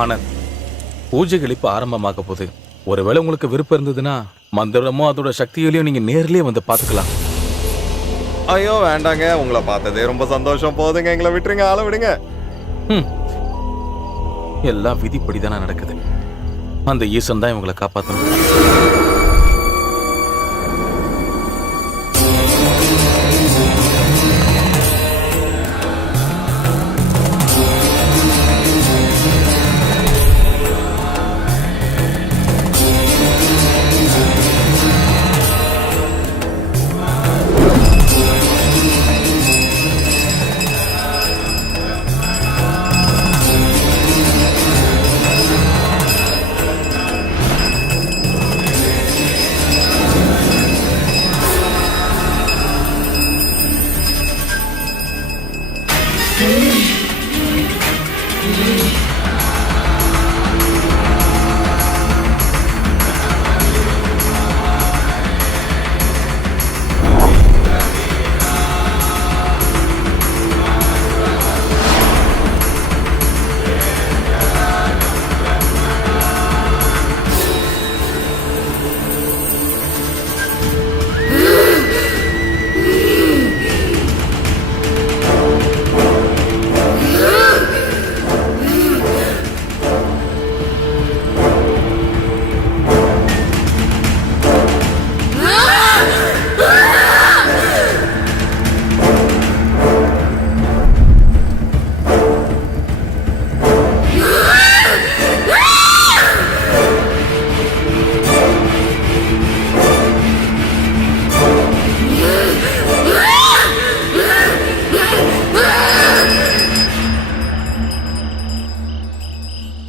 ஆனந்த், பூஜைகள் இப்ப ஆரம்பமாக போகுது. ஒருவேளை உங்களுக்கு விருப்பம் இருந்ததுன்னா மந்திரமோ அதோட சக்திகளையும் நீங்க நேர்லயே வந்து பாத்துக்கலாம். ஐயோ வேண்டாங்க, உங்களை பார்த்ததே ரொம்ப சந்தோஷம். போதுங்க, எங்களை விட்டுருங்க, ஆள விடுங்க. எல்லாம் விதிப்படிதானே நடக்குது. அந்த ஈசன் தான் இவங்களை காப்பாத்தணும்.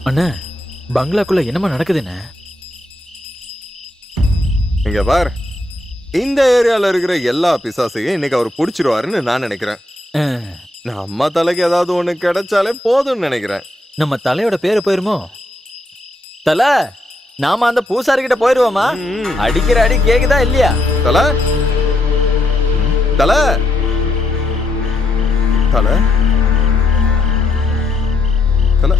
அண்ணா, பங்களாக்குள்ள என்னமா நடக்குதுண்ணே? இங்க பார், இந்த ஏரியால இருக்கிற எல்லா பிசாசையும் இன்னைக்கு அவர் புடிச்சிருவாருன்னு நான் நினைக்கிறேன். நம்ம தலைக்கு ஏதாவது ஒண்ணு கிடைச்சாலே போதும்னு நினைக்கிறேன். நம்ம தலையோட பேரு போயிருமோ? தலை, நாம அந்த பூசாரி கிட்ட போயிருவோமா? அடிக்கிற அடி கேக்குதா இல்லையா? தலை தலை தலை தலை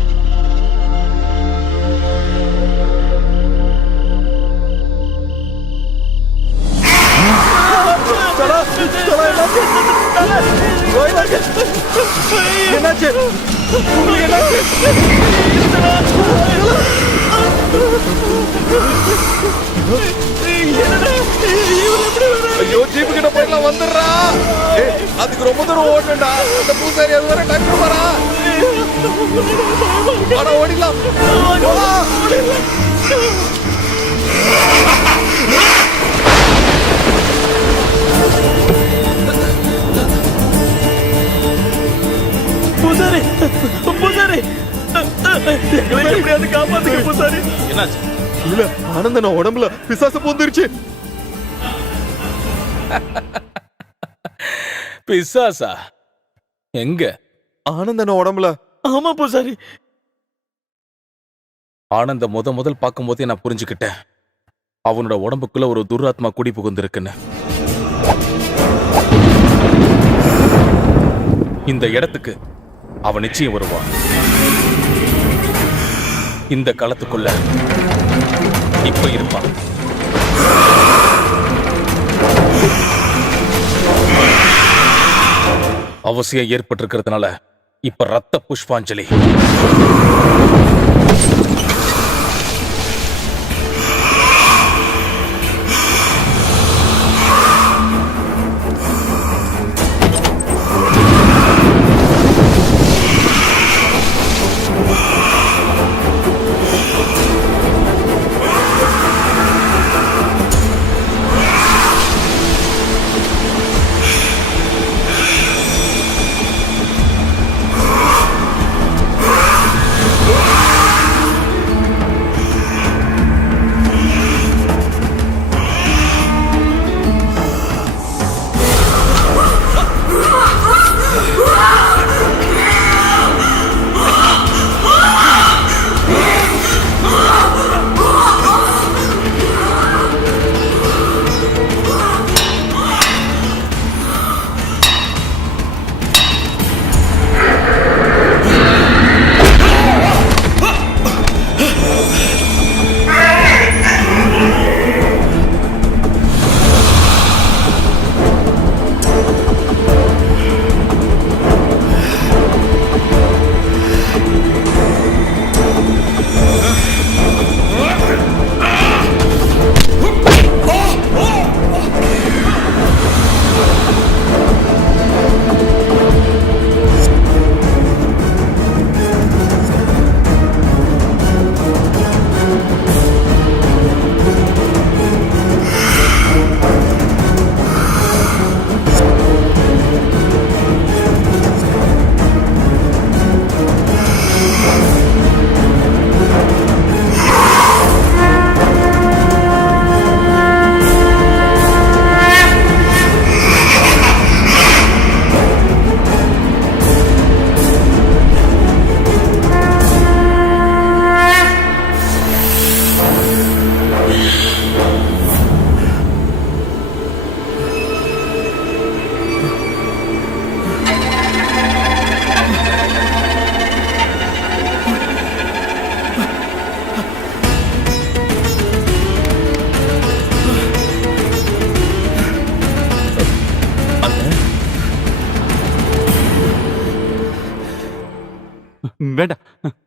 என்னாச்சு? ஐயோ, ஜீப்பு கிட்ட போயிடலாம், வந்துடுறா. அதுக்கு ரொம்ப தூரம் ஓடணும்டா. அந்த பூசாரி அது வரை டக்கு வரா. ஆனா ஓடிடலாம். பூசாரி, பூசாரி, எங்களை எப்படியாவது காப்பாத்துங்க பூசாரி. என்னாச்சு? இல்ல, ஆனந்தன உடம்புல பிசாசு பூந்துருச்சு. பிசாசா? எங்க? ஆனந்தன உடம்புல. ஆமா பூசாரி. ஆனந்த முதல் பார்க்கும்போதே நான் புரிஞ்சுக்கிட்டேன், அவனோட உடம்புக்குள்ள ஒரு துராத்மா குடி புகுந்திருக்குன்னு. இந்த இடத்துக்கு அவன் நிச்சயம் வருவான். இந்த களத்துக்குள்ள இப்ப இருப்பான். அவசியம் ஏற்பட்டிருக்கிறதுனால இப்ப ரத்த புஷ்பாஞ்சலி.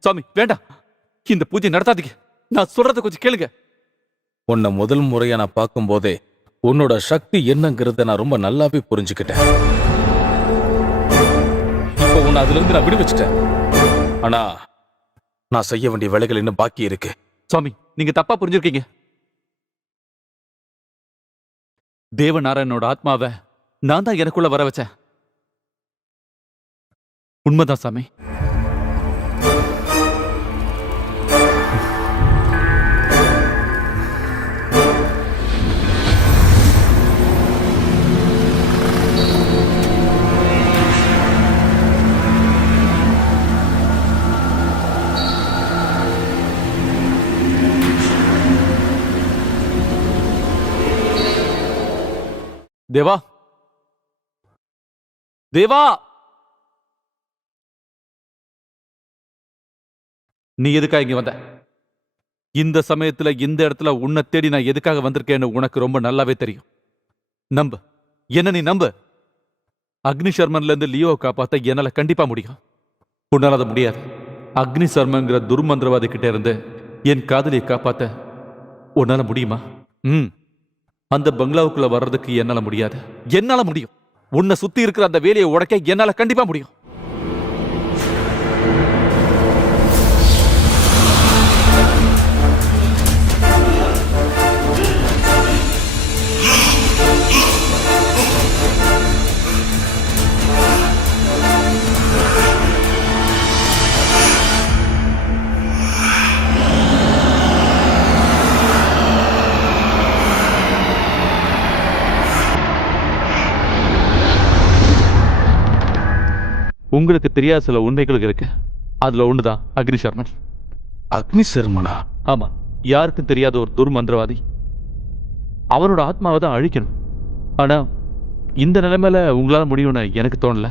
சாமி வேண்டாம், இந்த பூஜை நடத்தாதீங்க. நான் சொல்றத கொஞ்சம் கேளுங்க. உன்னை முதல் முறையா நான் பார்க்கும்போதே உன்னோட சக்தி என்னங்கிறத நான் ரொம்ப நல்லாவே புரிஞ்சுக்கிட்டேன். இப்போ உன்னை அதுல இருந்து நான் விடுவிச்சிட்டேன். ஆனா நான் செய்ய வேண்டிய வேலைகள் இன்னும் பாக்கி இருக்கு. சாமி, நீங்க தப்பா புரிஞ்சிருக்கீங்க. தேவநாராயணனோட ஆத்மாவை நான் தான் எனக்குள்ள வர வச்சேன். உண்மைதான் சாமி. தேவா, தேவா, நீ எதுக்காக இங்க வந்த? இந்த சமயத்துல இந்த இடத்துல உன்னை தேடி நான் எதுக்காக வந்திருக்கேன்னு உனக்கு ரொம்ப நல்லாவே தெரியும். நம்பு, என்ன நீ நம்பு. அக்னி சர்மன்ல இருந்து லியோவை காப்பாத்த என்னால கண்டிப்பா முடியும். உன்னால அது முடியாது. அக்னி சர்மங்கிற துர்மந்திரவாதி கிட்ட இருந்து என் காதலியை காப்பாத்த உன்னால முடியுமா? அந்த பங்களாவுக்குள்ள வர்றதுக்கு என்னால முடியாது. என்னால முடியும். உன்னை சுத்தி இருக்கிற அந்த வேலையை உடைக்க என்னால கண்டிப்பா முடியும். உங்களுக்கு தெரியாத சில உண்மைகள் இருக்கு. அதுல ஒண்ணுதான் அக்னி சர்மன். அக்னி சர்மனா? ஆமா, யாருக்கும் தெரியாத ஒரு துர்மந்திரவாதி. அவனோட ஆத்மாவை தான் அழிக்கணும். ஆனா இந்த நிலைமையில உங்களால முடியும்னு எனக்கு தோணல.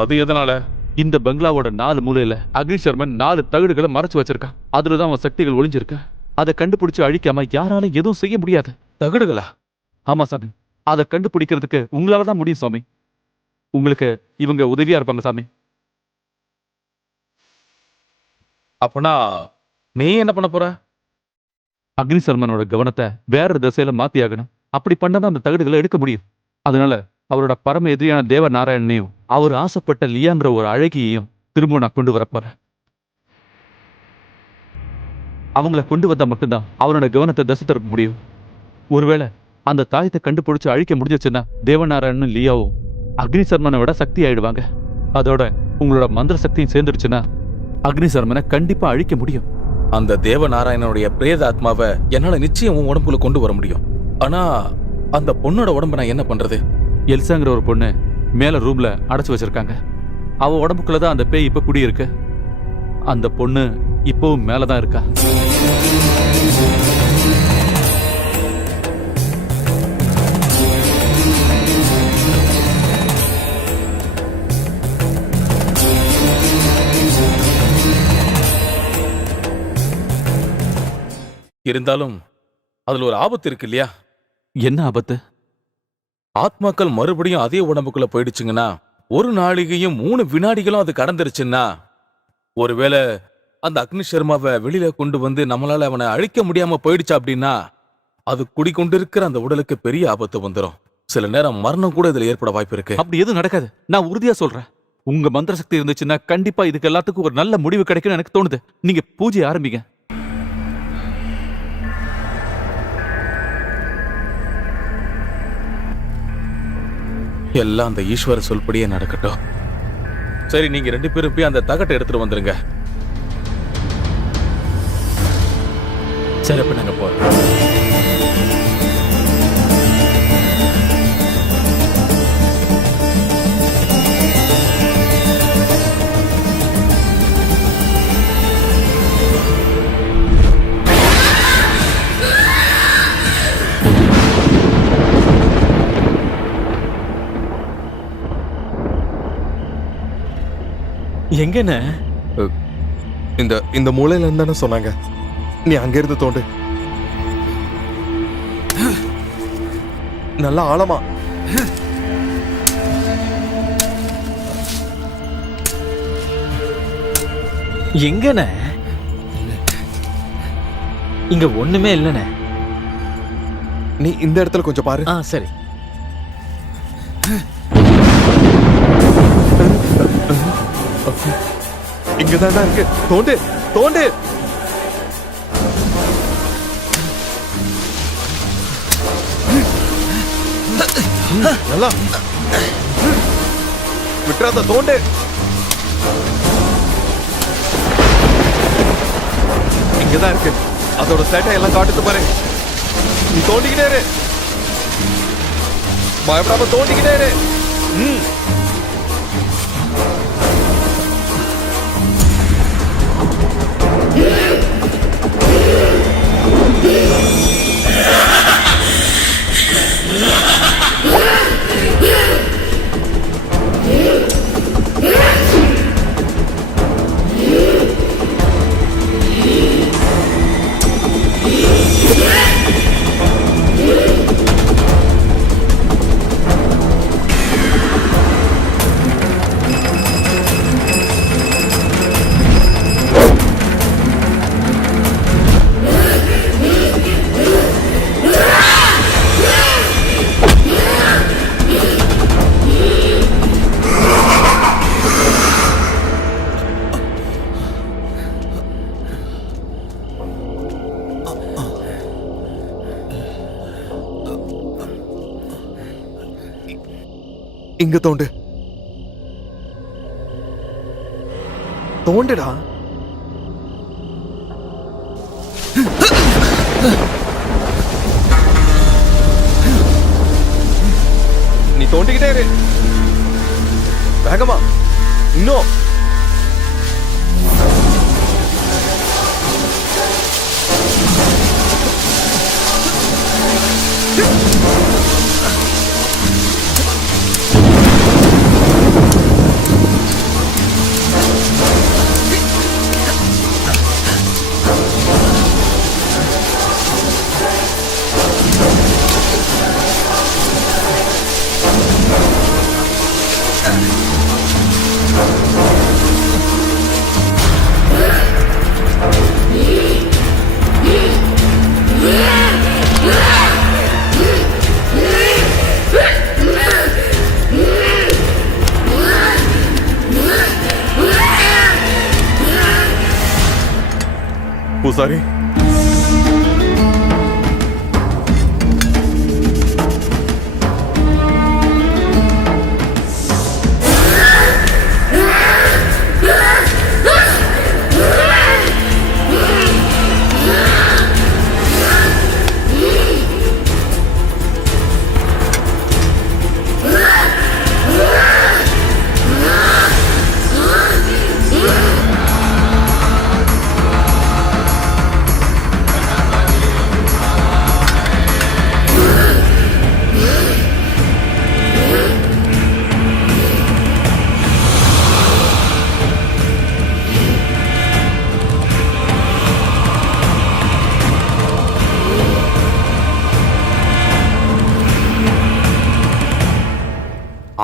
அது எதனால? இந்த பங்களாவோட 4 மூலையில அக்னி சர்மன் 4 தகடுகளை மறைச்சு வச்சிருக்கான். அதுலதான் அவன் சக்திகள் ஒளிஞ்சிருக்கு. அதை கண்டுபிடிச்சு அழிக்காம யாராலும் எதுவும் செய்ய முடியாது. தகடுகளா? ஆமா சாமி, அதை கண்டுபிடிக்கிறதுக்கு உங்களால தான் முடியும் சாமி. உங்களுக்கு இவங்க உதவியா இருப்பாங்க சாமி. அப்பனா நீ என்ன பண்ண போற? அக்னி சர்மனோட கவனத்தை வேற திசையில மாத்தி ஆகணும். அப்படி பண்ணாதான் அந்த தகடுகளை எடுக்க முடியும். அதனால அவரோட பரம எதிரியான தேவ நாராயணனையும் அவர் ஆசைப்பட்ட லியாங்கிற ஒரு அழகியையும் திரும்ப நான் கொண்டு வரப்போறேன். அவங்கள கொண்டு வந்தா மட்டும்தான் அவனோட கவனத்தை திசை திருப்ப முடியும். ஒருவேளை அந்த தாயத்தை கண்டுபிடிச்சு அழிக்க முடிஞ்சிச்சுன்னா தேவநாராயணனும் லியாவும் அக்னி சர்மனை விட சக்தி ஆயிடுவாங்க. அதோட உங்களோட மந்திர சக்தியும் சேர்ந்துருச்சுன்னா அக்னி சர்மனை கண்டிப்பா அழிக்க முடியும். அந்த தேவநாராயணனுடைய பிரேத ஆத்மாவை என்னால நிச்சயம் உன் உடம்புக்குள்ள கொண்டு வர முடியும். ஆனா அந்த பொண்ணோட உடம்ப நான் என்ன பண்றது? எல்சாங்கிற ஒரு பொண்ணு மேல ரூம்ல அடைச்சு வச்சிருக்காங்க. அவ உடம்புக்குள்ளதான் அந்த பேய் இப்ப குடியிருக்கு. அந்த பொண்ணு இப்பவும் மேலதான் இருக்கா. இருந்தாலும் அதுல ஒரு ஆபத்து இருக்கு இல்லையா? என்ன ஆபத்து? ஆத்மாக்கள் மறுபடியும் அதே உடம்புக்குள்ள போயிடுச்சுங்கன்னா, ஒரு நாளிகையும் 3 வினாடிகளும் அது கடந்துருச்சுன்னா, ஒருவேளை அந்த அக்னி சர்மாவை வெளியில கொண்டு வந்து நம்மளால அவனை அழிக்க முடியாம போயிடுச்சு அப்படின்னா, அது குடிக்கொண்டிருக்கிற அந்த உடலுக்கு பெரிய ஆபத்து வந்துடும். சில நேரம் மரணம் கூட இதுல ஏற்பட வாய்ப்பு இருக்கு. அப்படி எதுவும் நடக்காது, நான் உறுதியா சொல்றேன். உங்க மந்திர சக்தி இருந்துச்சுன்னா கண்டிப்பா இதுக்கு எல்லாத்துக்கும் ஒரு நல்ல முடிவு கிடைக்கும்னு எனக்கு தோணுது. நீங்க பூஜை ஆரம்பிங்க. எல்லாம் அந்த ஈஸ்வர சொல்படியே நடக்கட்டும். சரி, நீங்க 2 பேரும் போய் அந்த தகட்டை எடுத்துட்டு வந்துருங்க. சரி, அப்ப நாங்க போறோம். எங்கண்ணே? இந்த மூலையில இருந்தானே சொன்னாங்க. நீ அங்க இருந்து தோண்டு. நல்லா ஆழமா. எங்கண்ணே? இங்க ஒண்ணுமே இல்லைண்ணே. நீ இந்த இடத்துல கொஞ்சம் பாரு. சரி. இங்கதான்டா இருக்கு. தோண்டு தோண்டு. நல்லா விட்டுறாத, தோண்டு. இங்கதான் இருக்கு. அதோட சேட்டை எல்லாம் காட்டுது பாரு. நீ தோண்டிக்கிட்டே இரு, பயப்படாம தோண்டிக்கிட்டே இரு. இங்க தோண்டு, தோண்டுடா. நீ தோண்டிக்கிட்டே இரு, வேகமா. இன்னும் பூசாரி,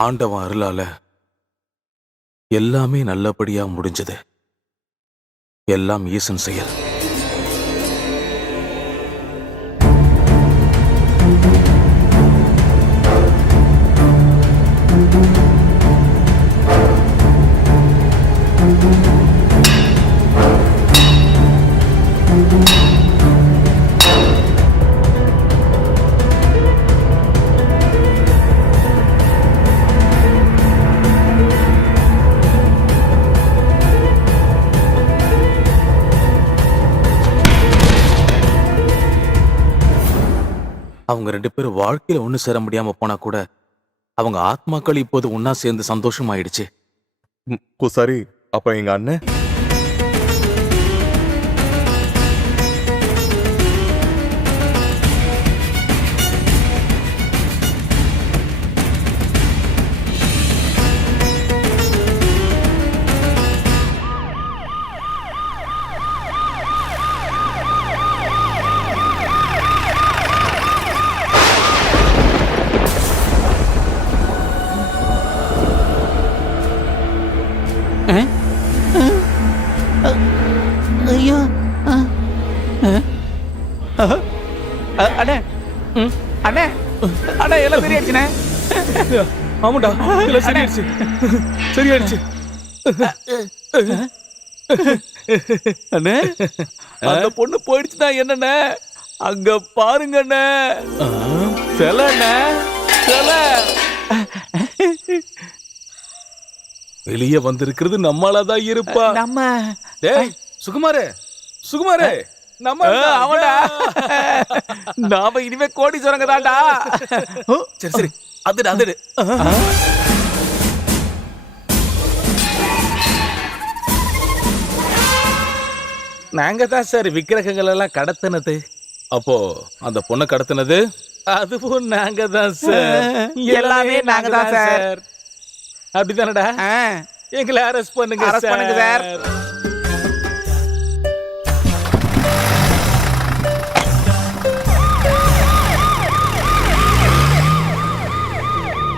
ஆண்டவன் அருளால எல்லாமே நல்லபடியா முடிஞ்சது. எல்லாம் ஈசன் செயல். அவங்க 2 பேரும் வாழ்க்கையில ஒண்ணு சேர முடியாம போனா கூட அவங்க ஆத்மாக்கள் இப்போது ஒன்னா சேர்ந்து சந்தோஷமாயிடுச்சு. பூசாரி, அப்ப எங்க அண்ணன்? அண்ணே அண்ணே அண்ணே எல்லாம் சரியாச்சுண்ணே. ஆமாடா இல்ல சரியாயிடுச்சு சரியாயிடுச்சு. அண்ணே அந்த பொண்ணு போயிடுச்சுன்னா என்னண்ணே அங்க பாருங்கண்ணே சிலண்ணே சில. வெளியே வந்திருக்கிறது நம்மளாதான் இருப்பா. நம்ம டேய் சுகுமாரே சுகுமாரே நம்ம அவன்டா நாம இனிமே கோடீஸ்வரங்க தான்டா. சரி சரி அதுடு அதுடு. நாங்க தான் சார் விக்கிரகங்கள் எல்லாம் கடத்தினது. அப்போ அந்த பொண்ணை கடத்தினது அதுவும் நாங்க தான் சார். எல்லாமே நாங்க தான் சார். அப்படிதானடா? எங்களை அரெஸ்ட் பண்ணுங்க Arrest பண்ணுங்க சார். சார்.